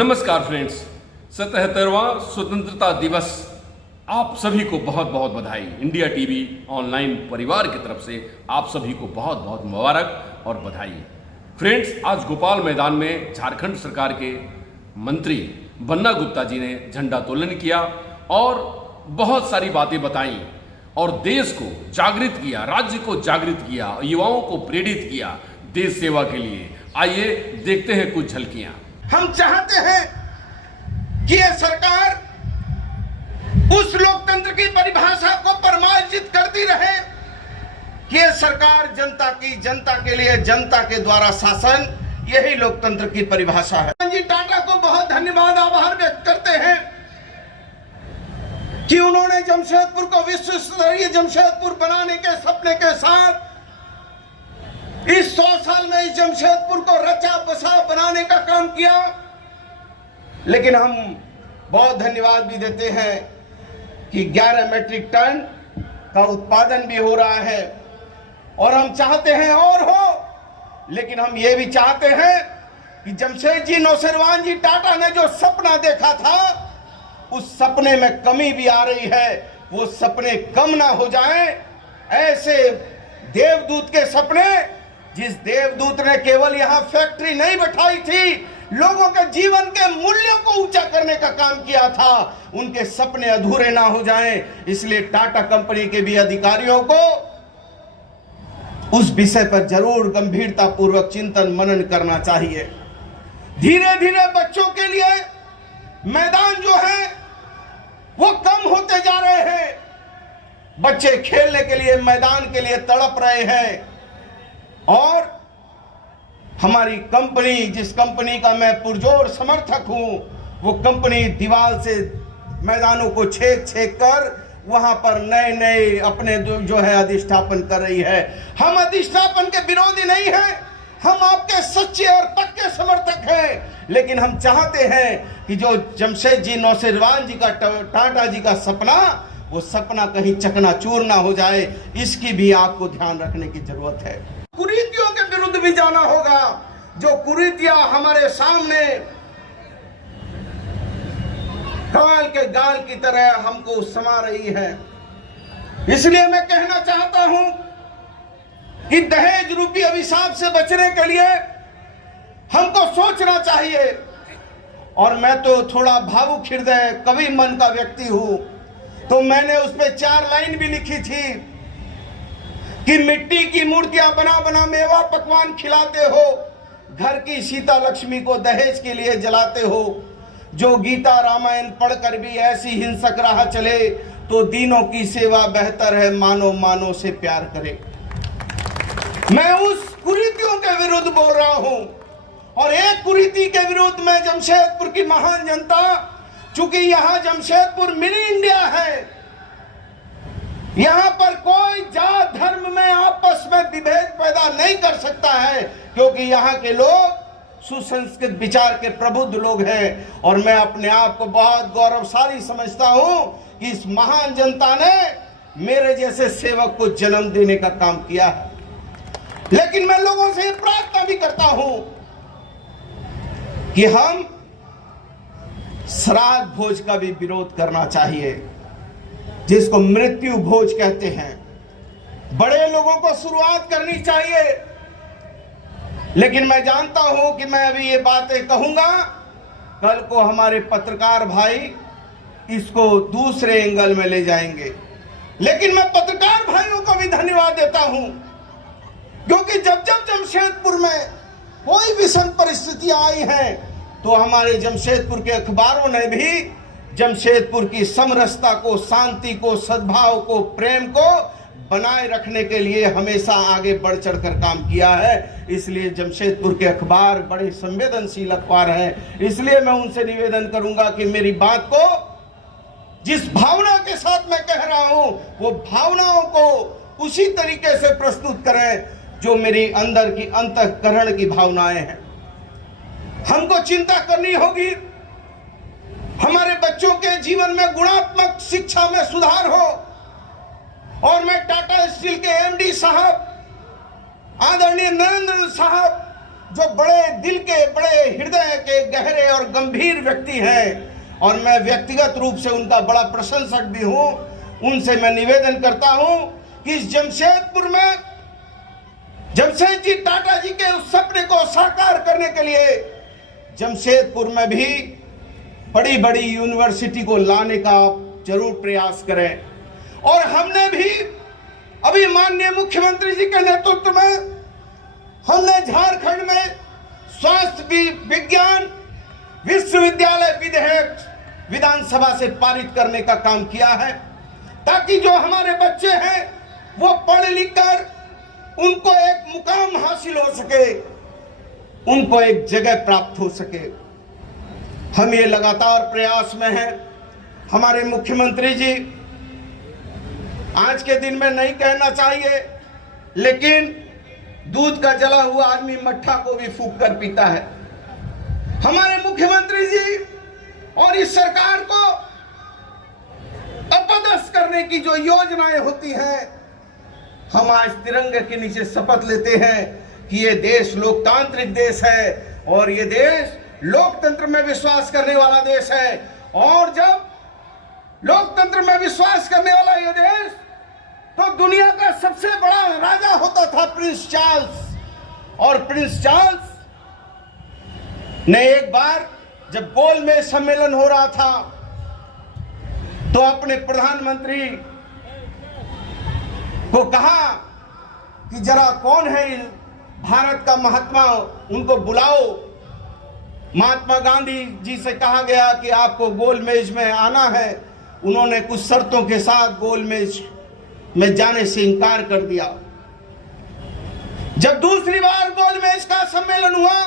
नमस्कार फ्रेंड्स, 77वां स्वतंत्रता दिवस आप सभी को बहुत बहुत बधाई। इंडिया टीवी ऑनलाइन परिवार की तरफ से आप सभी को बहुत बहुत मुबारक और बधाई। फ्रेंड्स, आज गोपाल मैदान में झारखंड सरकार के मंत्री बन्ना गुप्ता जी ने झंडोत्तोलन किया और बहुत सारी बातें बताई और देश को जागृत किया, राज्य को जागृत किया, युवाओं को प्रेरित किया देश सेवा के लिए। आइए देखते हैं कुछ झलकियां। हम चाहते हैं कि यह सरकार उस लोकतंत्र की परिभाषा को परिमार्जित करती रहे कि यह सरकार जनता की, जनता के लिए, जनता के द्वारा शासन, यही लोकतंत्र की परिभाषा है। जी टाटा को बहुत धन्यवाद, आभार व्यक्त करते हैं कि उन्होंने जमशेदपुर को विश्व स्तरीय जमशेदपुर बनाने के सपने के साथ इस 100 साल में इस जमशेदपुर को रचा बसा बनाने का काम किया। लेकिन हम बहुत धन्यवाद भी देते हैं कि 11 मीट्रिक टन का उत्पादन भी हो रहा है और हम चाहते हैं और हो, लेकिन हम ये भी चाहते हैं कि जमशेद जी नौसेरवान जी टाटा ने जो सपना देखा था उस सपने में कमी भी आ रही है, वो सपने कम ना हो जाएं। ऐसे देवदूत के सपने, जिस देवदूत ने केवल यहाँ फैक्ट्री नहीं बैठाई थी, लोगों के जीवन के मूल्यों को ऊंचा करने का काम किया था, उनके सपने अधूरे ना हो जाएं। इसलिए टाटा कंपनी के भी अधिकारियों को उस विषय पर जरूर गंभीरता पूर्वक चिंतन मनन करना चाहिए। धीरे धीरे बच्चों के लिए मैदान जो है वो कम होते जा रहे हैं। बच्चे खेलने के लिए, मैदान के लिए तड़प रहे हैं और हमारी कंपनी, जिस कंपनी का मैं पुरजोर समर्थक हूं, वो कंपनी दीवार से मैदानों को छेद छेद कर वहां पर नए नए अपने जो है अधिष्ठापन कर रही है। हम अधिष्ठापन के विरोधी नहीं हैं, हम आपके सच्चे और पक्के समर्थक हैं, लेकिन हम चाहते हैं कि जो जमशेद जी नौसेरवान जी का, टाटा जी का सपना, वो सपना कहीं चकनाचूर ना हो जाए, इसकी भी आपको ध्यान रखने की जरूरत है। कुरीतियों के विरुद्ध भी जाना होगा। जो कुरीतियां हमारे सामने काल के गाल की तरह हमको समा रही है, इसलिए मैं कहना चाहता हूं कि दहेज रूपी अभिशाप से बचने के लिए हमको सोचना चाहिए। और मैं तो थोड़ा भावुक हृदय कवि मन का व्यक्ति हूं, तो मैंने उस पर 4 लाइन भी लिखी थी कि मिट्टी की मूर्तियां बना बना मेवा पकवान खिलाते हो, घर की सीता लक्ष्मी को दहेज के लिए जलाते हो। जो गीता रामायण पढ़कर भी ऐसी हिंसक राह चले, तो दीनों की सेवा बेहतर है, मानो मानो से प्यार करे। मैं उस कुरीतियों के विरुद्ध बोल रहा हूं और एक कुरीति के विरुद्ध मैं जमशेदपुर की महान जनता, चूंकि यहां जमशेदपुर मिनी इंडिया है, यहां पर कोई जात धर्म में आपस में विभेद पैदा नहीं कर सकता है, क्योंकि यहां के लोग सुसंस्कृत विचार के प्रबुद्ध लोग हैं। और मैं अपने आप को बहुत गौरवशाली समझता हूं कि इस महान जनता ने मेरे जैसे सेवक को जन्म देने का काम किया है। लेकिन मैं लोगों से प्रार्थना भी करता हूं कि हम श्राद्ध भोज का भी विरोध करना चाहिए, जिसको मृत्यु भोज कहते हैं। बड़े लोगों को शुरुआत करनी चाहिए, लेकिन मैं जानता हूं कि मैं अभी ये बातें कहूंगा, कल को हमारे पत्रकार भाई इसको दूसरे एंगल में ले जाएंगे। लेकिन मैं पत्रकार भाइयों को भी धन्यवाद देता हूं, क्योंकि जब जब जमशेदपुर में कोई विषम परिस्थितियां आई हैं, तो हमारे जमशेदपुर के अखबारों ने भी जमशेदपुर की समरसता को, शांति को, सद्भाव को, प्रेम को बनाए रखने के लिए हमेशा आगे बढ़ चढ़कर काम किया है। इसलिए जमशेदपुर के अखबार बड़े संवेदनशील अखबार हैं। इसलिए मैं उनसे निवेदन करूंगा कि मेरी बात को, जिस भावना के साथ मैं कह रहा हूं, वो भावनाओं को उसी तरीके से प्रस्तुत करें जो मेरी अंदर की अंतःकरण की भावनाएं हैं। हमको चिंता करनी होगी, हमारे बच्चों के जीवन में गुणात्मक शिक्षा में सुधार हो। और मैं टाटा स्टील के एमडी साहब आदरणीय नरेंद्र साहब जो बड़े दिल के, बड़े हृदय के, गहरे और गंभीर व्यक्ति हैं और मैं व्यक्तिगत रूप से उनका बड़ा प्रशंसक भी हूं, उनसे मैं निवेदन करता हूं कि इस जमशेदपुर में जमशेदजी टाटा जी के उस सपने को साकार करने के लिए जमशेदपुर में भी बड़ी बड़ी यूनिवर्सिटी को लाने का जरूर प्रयास करें। और हमने भी अभी माननीय मुख्यमंत्री जी के नेतृत्व में हमने झारखंड में स्वास्थ्य विज्ञान विश्वविद्यालय विधेयक विधानसभा से पारित करने का काम किया है, ताकि जो हमारे बच्चे हैं वो पढ़ लिख कर उनको एक मुकाम हासिल हो सके, उनको एक जगह प्राप्त हो सके। हम ये लगातार प्रयास में हैं। हमारे मुख्यमंत्री जी, आज के दिन में नहीं कहना चाहिए, लेकिन दूध का जला हुआ आदमी मट्ठा को भी फूंक कर पीता है। हमारे मुख्यमंत्री जी और इस सरकार को अपदस्थ करने की जो योजनाएं होती हैं, हम आज तिरंगे के नीचे शपथ लेते हैं कि ये देश लोकतांत्रिक देश है और ये देश लोकतंत्र में विश्वास करने वाला देश है। और जब लोकतंत्र में विश्वास करने वाला ये देश, तो दुनिया का सबसे बड़ा राजा होता था प्रिंस चार्ल्स, और प्रिंस चार्ल्स ने एक बार जब गोलमेज सम्मेलन हो रहा था तो अपने प्रधानमंत्री को कहा कि जरा कौन है भारत का महात्मा, उनको बुलाओ। महात्मा गांधी जी से कहा गया कि आपको गोलमेज में आना है। उन्होंने कुछ शर्तों के साथ गोलमेज में जाने से इनकार कर दिया। जब दूसरी बार गोलमेज का सम्मेलन हुआ,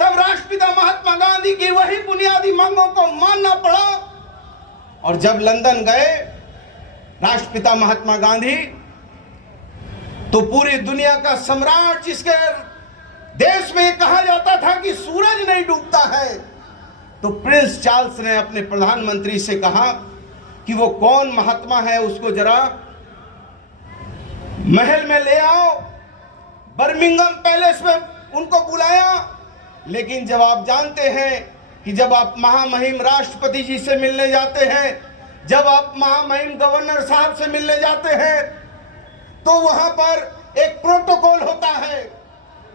तब राष्ट्रपिता महात्मा गांधी की वही बुनियादी मांगों को मानना पड़ा। और जब लंदन गए राष्ट्रपिता महात्मा गांधी, तो पूरी दुनिया का सम्राट, जिसके देश में कहा जाता था कि सूरज नहीं डूबता है, तो प्रिंस चार्ल्स ने अपने प्रधानमंत्री से कहा कि वो कौन महात्मा है, उसको जरा महल में ले आओ। बर्मिंघम पैलेस में उनको बुलाया। लेकिन जब आप जानते हैं कि जब आप महामहिम राष्ट्रपति जी से मिलने जाते हैं, जब आप महामहिम गवर्नर साहब से मिलने जाते हैं, तो वहां पर एक प्रोटोकॉल होता है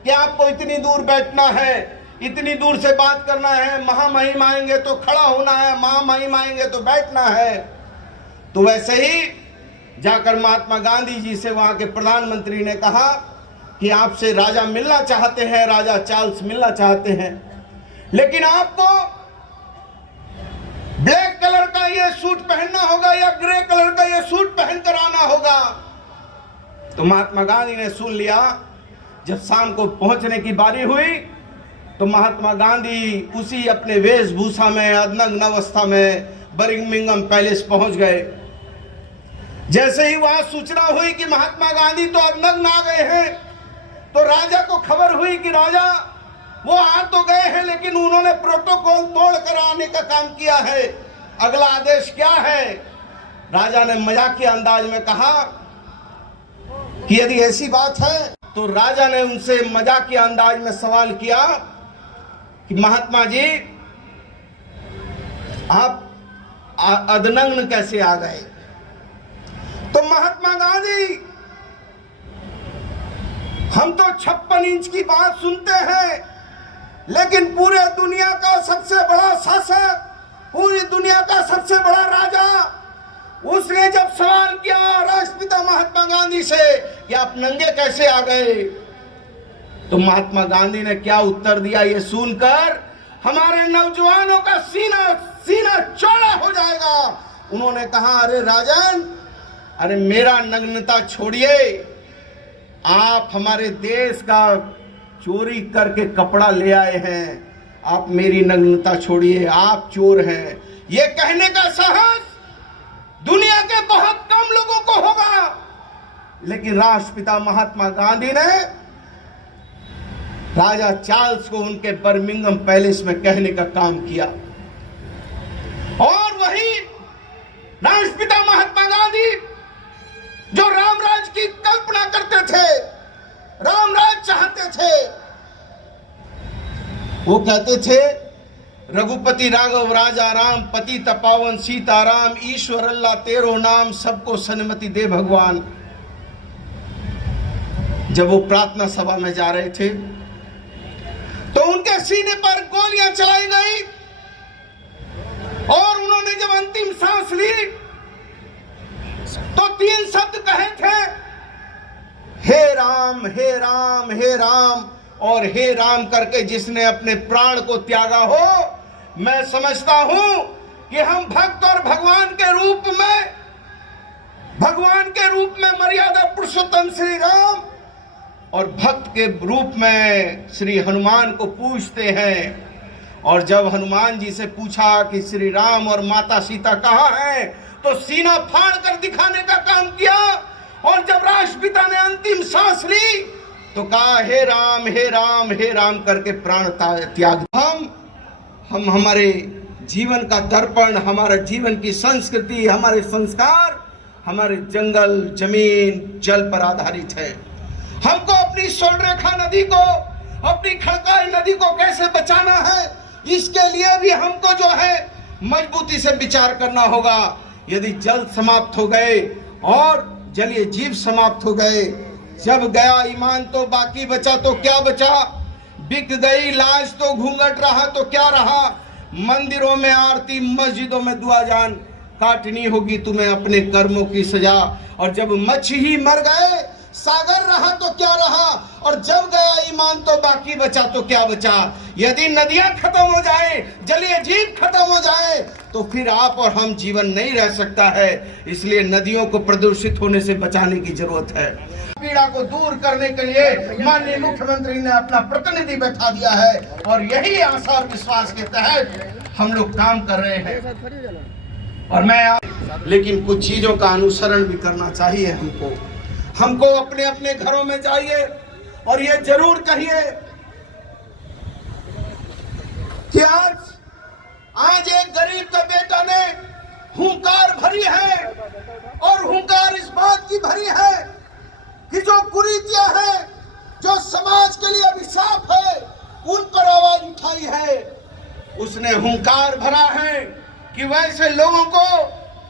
कि आपको इतनी दूर बैठना है, इतनी दूर से बात करना है, महामहिम आएंगे तो खड़ा होना है, महामहिम आएंगे तो बैठना है। तो वैसे ही जाकर महात्मा गांधी जी से वहां के प्रधानमंत्री ने कहा कि आपसे राजा मिलना चाहते हैं, राजा चार्ल्स मिलना चाहते हैं, लेकिन आपको ब्लैक कलर का ये सूट पहनना होगा या ग्रे कलर का ये सूट पहनकर आना होगा। तो महात्मा गांधी ने सुन लिया। जब शाम को पहुंचने की बारी हुई, तो महात्मा गांधी उसी अपने वेशभूषा में अनग्न अवस्था में बर्मिंघम पैलेस पहुंच गए। जैसे ही वहां सूचना हुई कि महात्मा गांधी तो अनग्न आ गए हैं, तो राजा को खबर हुई कि राजा वो आ तो गए हैं, लेकिन उन्होंने प्रोटोकॉल तोड़कर आने का काम किया है। अगला आदेश क्या है? राजा ने मजाकिया अंदाज में कहा कि यदि ऐसी बात है, तो राजा ने उनसे मजाकिया अंदाज में सवाल किया कि महात्मा जी, आप अनग्न कैसे आ गए? तो महात्मा गांधी, हम तो 56 इंच की बात सुनते हैं, लेकिन पूरे दुनिया का सबसे बड़ा शासक, पूरी दुनिया का सबसे बड़ा राजा, उसने जब सवाल किया राष्ट्रपिता महात्मा गांधी से कि आप नंगे कैसे आ गए, तो महात्मा गांधी ने क्या उत्तर दिया, ये सुनकर हमारे नौजवानों का सीना चौड़ा हो जाएगा। उन्होंने कहा, अरे राजन, अरे मेरा नग्नता छोड़िए, आप हमारे देश का चोरी करके कपड़ा ले आए हैं, आप मेरी नग्नता छोड़िए, आप चोर हैं। ये कहने का साहस दुनिया के बहुत कम लोगों को होगा, लेकिन राष्ट्रपिता महात्मा गांधी ने राजा चार्ल्स को उनके बर्मिंघम पैलेस में कहने का काम किया। और वही राष्ट्रपिता महात्मा गांधी जो रामराज की कल्पना करते थे, रामराज चाहते थे, वो कहते थे, रघुपति राघव राजा राम, पति तपावन सीताराम, ईश्वर अल्लाह तेरो नाम, सबको सन्मति दे भगवान। जब वो प्रार्थना सभा में जा रहे थे तो उनके सीने पर गोलियां चलाई गई और उन्होंने जब अंतिम सांस ली तो 3 शब्द कहे थे, हे राम हे राम हे राम। और हे राम करके जिसने अपने प्राण को त्यागा हो, मैं समझता हूं कि हम भक्त और भगवान के रूप में मर्यादा पुरुषोत्तम श्री राम और भक्त के रूप में श्री हनुमान को पूजते हैं। और जब हनुमान जी से पूछा कि श्री राम और माता सीता कहाँ हैं, तो सीना फाड़ कर दिखाने का काम किया। और जब राष्ट्रपिता ने अंतिम सांस ली तो कहा, हे राम हे राम हे राम करके प्राण त्याग। हम हमारे जीवन का दर्पण, हमारे जीवन की संस्कृति, हमारे संस्कार, हमारे जंगल जमीन जल पर आधारित है। हमको अपनी स्वर्णरेखा नदी को, अपनी खड़काई नदी को कैसे बचाना है, इसके लिए भी हमको जो है मजबूती से विचार करना होगा। यदि जल समाप्त हो गए और जलीय जीव समाप्त हो गए, जब गया ईमान तो बाकी बचा तो क्या बचा, बिक गई लाज तो घूंघट रहा तो क्या रहा। मंदिरों में आरती, मस्जिदों में दुआ जान, काटनी होगी तुम्हें अपने कर्मों की सजा। और जब मच्छी ही मर गए, सागर रहा तो क्या रहा, और जब गया ईमान तो बाकी बचा तो क्या बचा। यदि नदियां खत्म हो जाए, जलीय जीव खत्म हो जाए, तो फिर आप और हम जीवन नहीं रह सकता है। इसलिए नदियों को प्रदूषित होने से बचाने की जरूरत है। पीड़ा को दूर करने के लिए माननीय मुख्यमंत्री ने अपना प्रतिनिधि बैठा दिया है और यही आशा और विश्वास के तहत हम लोग काम कर रहे हैं। और लेकिन कुछ चीजों का अनुसरण भी करना चाहिए। हमको अपने अपने घरों में जाइए और ये जरूर कहिए कि आज एक गरीब का बेटा ने हुंकार भरी है, और हुंकार इस बात की भरी है कि जो कुरीतियां हैं, जो समाज के लिए अभिशाप है, उन पर आवाज उठाई है। उसने हुंकार भरा है कि वैसे लोगों को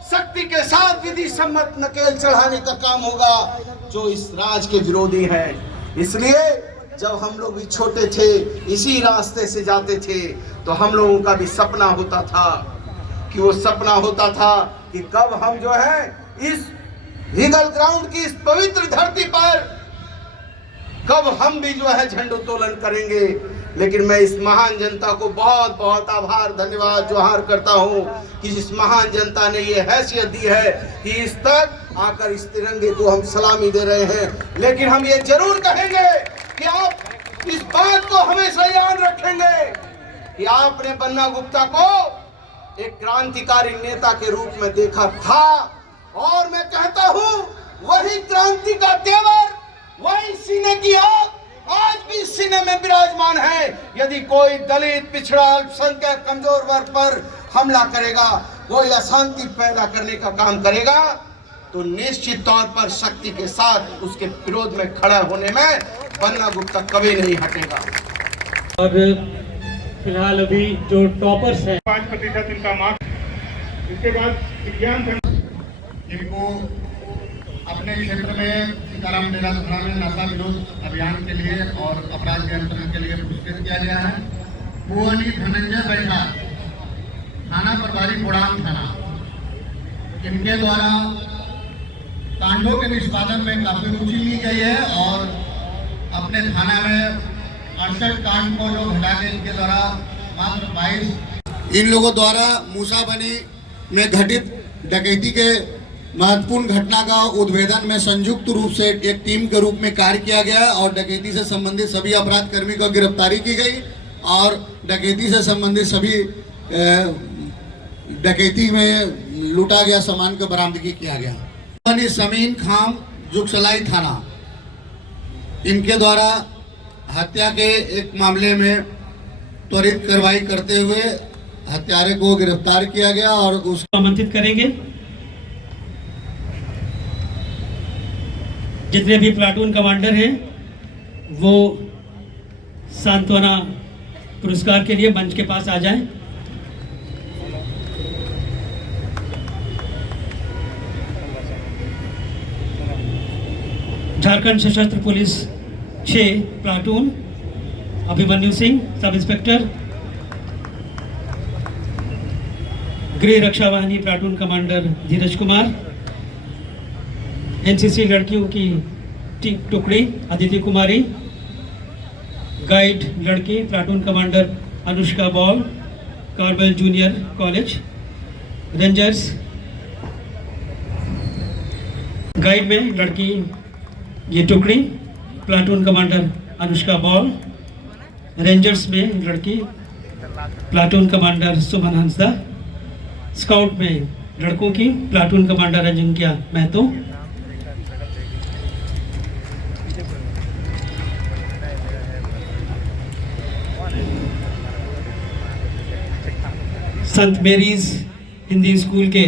शक्ति के साथ विधि सम्मत नकेल चढ़ाने का काम होगा जो इस राज के विरोधी हैं। इसलिए जब हम लोग भी छोटे थे, इसी रास्ते से जाते थे, तो हम लोगों का भी सपना होता था कि वो सपना होता था कि कब हम जो है इस ईगल ग्राउंड की इस पवित्र धरती पर कब हम भी जो है झंडोत्तोलन करेंगे। लेकिन मैं इस महान जनता को बहुत बहुत आभार धन्यवाद जोहार करता हूं कि इस महान जनता ने ये हैसियत दी है कि इस तक आकर इस तिरंगे को हम सलामी दे रहे हैं। लेकिन हम ये जरूर कहेंगे कि आप इस बात को हमेशा याद रखेंगे कि आपने बन्ना गुप्ता को एक क्रांतिकारी नेता के रूप में देखा था, और मैं कहता हूं वही क्रांति का तेवर, वही सीने की आग आज भी सीने में विराजमान है। यदि कोई दलित, पिछड़ा, अल्पसंख्यक, कमजोर वर्ग पर हमला करेगा, कोई अशांति पैदा करने का काम करेगा, तो निश्चित तौर पर शक्ति के साथ उसके विरोध में खड़ा होने में बन्ना गुप्ता कभी नहीं हटेगा। और फिलहाल अभी जो टॉपर्स हैं 5% इनका मार्क्स, इसके बाद विज्ञान जिनको अपने क्षेत्र में सीताराम डेरा धरा में नशा विरोध अभियान के लिए और अपराध नियंत्रण के लिए पुरस्कृत किया गया है। पुअनी धनंजय बैठा, थाना प्रभारी बुड़ाम थाना, इनके द्वारा कांडों के निष्पादन में काफी रुचि ली गई है और अपने थाना में 68 कांड को जो घटा के इनके द्वारा मात्र 22 इन लोगों द्वारा मूसाबनी में घटित डकैती के महत्वपूर्ण घटना का उद्भेदन में संयुक्त रूप से एक टीम के रूप में कार्य किया गया और डकैती से संबंधित सभी अपराध कर्मी को गिरफ्तारी की गई और डकैती से संबंधित सभी डकैती में लूटा गया सामान को बरामदगी किया गया। समीन खाम जुगसलाई थाना, इनके द्वारा हत्या के एक मामले में त्वरित कार्रवाई करते हुए हत्यारे को गिरफ्तार किया गया और उसको आमंत्रित करेंगे। जितने भी प्लाटून कमांडर हैं वो सांत्वना पुरस्कार के लिए मंच के पास आ जाएं। झारखंड सशस्त्र police 6 platoon Abhimanyu Singh sub inspector, गृह रक्षा वाहिनी प्लाटून कमांडर धीरज कुमार, एनसीसी लड़कियों की टुकड़ी अदिति कुमारी, गाइड लड़की platoon commander Anushka ball, carpal junior college, rangers guide में लड़की ये टुकड़ी platoon commander Anushka ball, rangers में लड़की प्लाटून कमांडर सुमन हंसदा, स्काउट में लड़कों की प्लाटून कमांडर अजिंक्या महतो, संत मेरीज हिंदी स्कूल के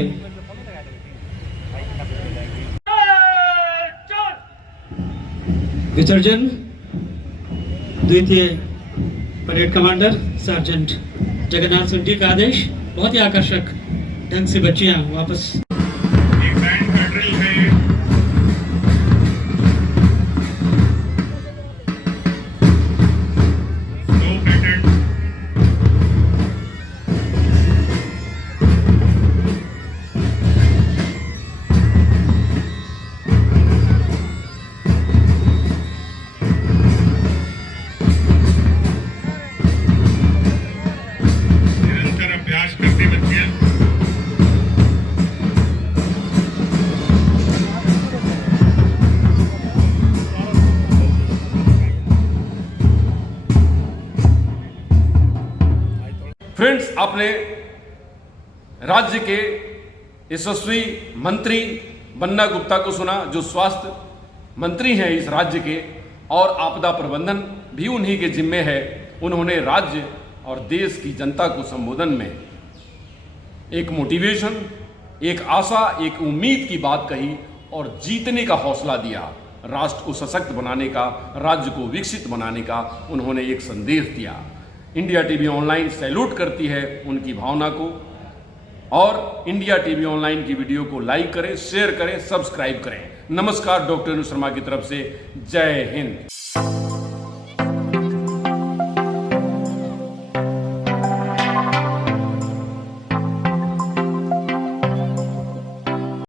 विसर्जन द्वितीय परेड कमांडर सार्जेंट जगन्नाथ सुंडी का आदेश। बहुत ही आकर्षक ढंग से बच्चियां वापस एक बैंड का ड्रिल है। दो कैडेट निरंतर अभ्यास करते बच्चियां। फ्रेंड्स, आपने राज्य के यशस्वी मंत्री बन्ना गुप्ता को सुना, जो स्वास्थ्य मंत्री हैं इस राज्य के, और आपदा प्रबंधन भी उन्हीं के जिम्मे है। उन्होंने राज्य और देश की जनता को संबोधन में एक मोटिवेशन, एक आशा, एक उम्मीद की बात कही और जीतने का हौसला दिया। राष्ट्र को सशक्त बनाने का, राज्य को विकसित बनाने का उन्होंने एक संदेश दिया। इंडिया टीवी ऑनलाइन सैल्यूट करती है उनकी भावना को, और इंडिया टीवी ऑनलाइन की वीडियो को लाइक करें, शेयर करें, सब्सक्राइब करें। नमस्कार, डॉक्टर अनु शर्मा की तरफ से जय हिंद।